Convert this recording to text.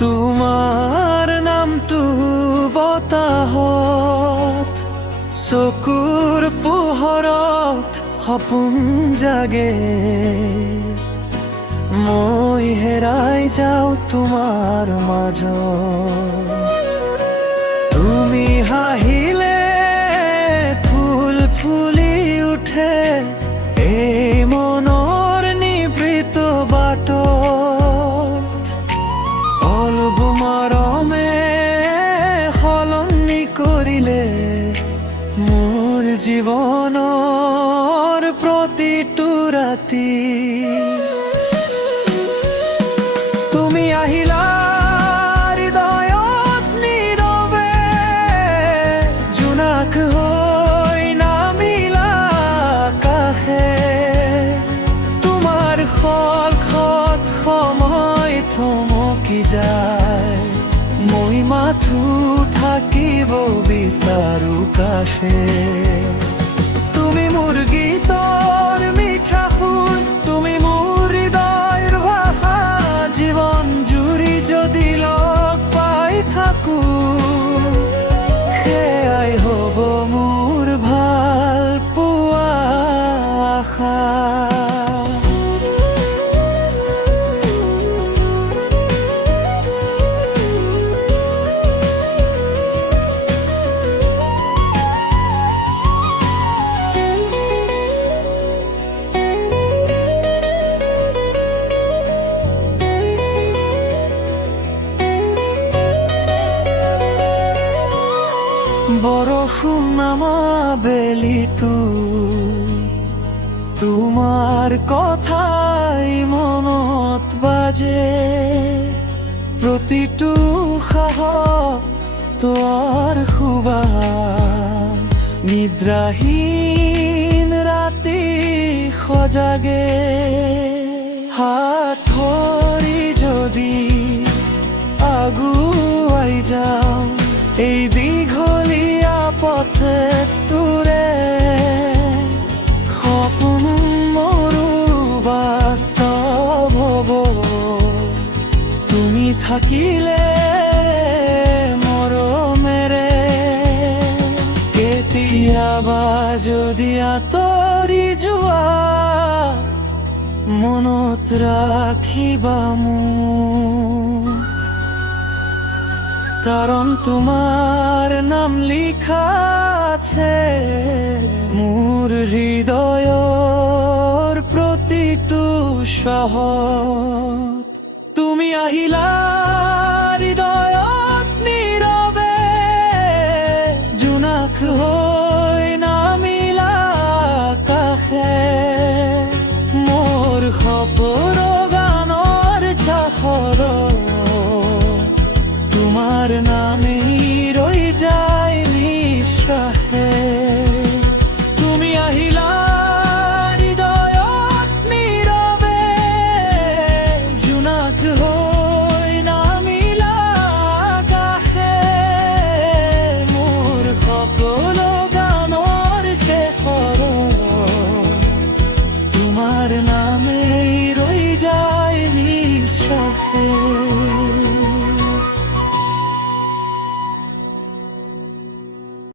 তোমাৰ নামটো বতাহত, চকুৰ পোহৰত সপোন জাগে। মই হেৰাই যাওঁ তোমাৰ মাজত। তুমি হাঁহিলে ফুল ফুলি উঠে এই মনৰ নিভৃত বাটত। অলপ মৰমে সলনি কৰিলে মোৰ জীৱনৰ প্ৰতিটো ৰাতি। তুমি আহিলা হৃদয়ত নীৰৱে, জোনাক হৈ নামিলা আকাশে। তোমাৰ খলখত সময় থমকি যায়, মই মাথো থাকিব বিচাৰো কাষে। তুমি মোৰ গীতৰ মিঠা সুৰ, তুমি মোৰ হৃদয়ৰ ভাষা। জীৱন জুৰি যদি লগ পাই থাকো, সেয়াই হ'ব মোৰ ভাল পোৱা আশা। বৰষুণ নামা বেলিতো তোমাৰ কথাই মনত বাজে। প্ৰতিটো সাহস তোমাৰ সুবাস, নিদ্ৰাহীন ৰাতি সজাগে। হাত ধৰি যদি আগুৱাই যাওঁ এই দীঘলীয়া পথে তোৰে, সপোন মোৰো বাস্তৱ হ'ব তুমি থাকিলে মৰমেৰে। কেতিয়াবা যদি আঁতৰি যোৱা, মনত ৰাখিবা মোক, কাৰণ তোমাৰ নাম লিখা আছে মোৰ হৃদয়ৰ প্ৰতিটো শ্বাসত। তুমি আহিলা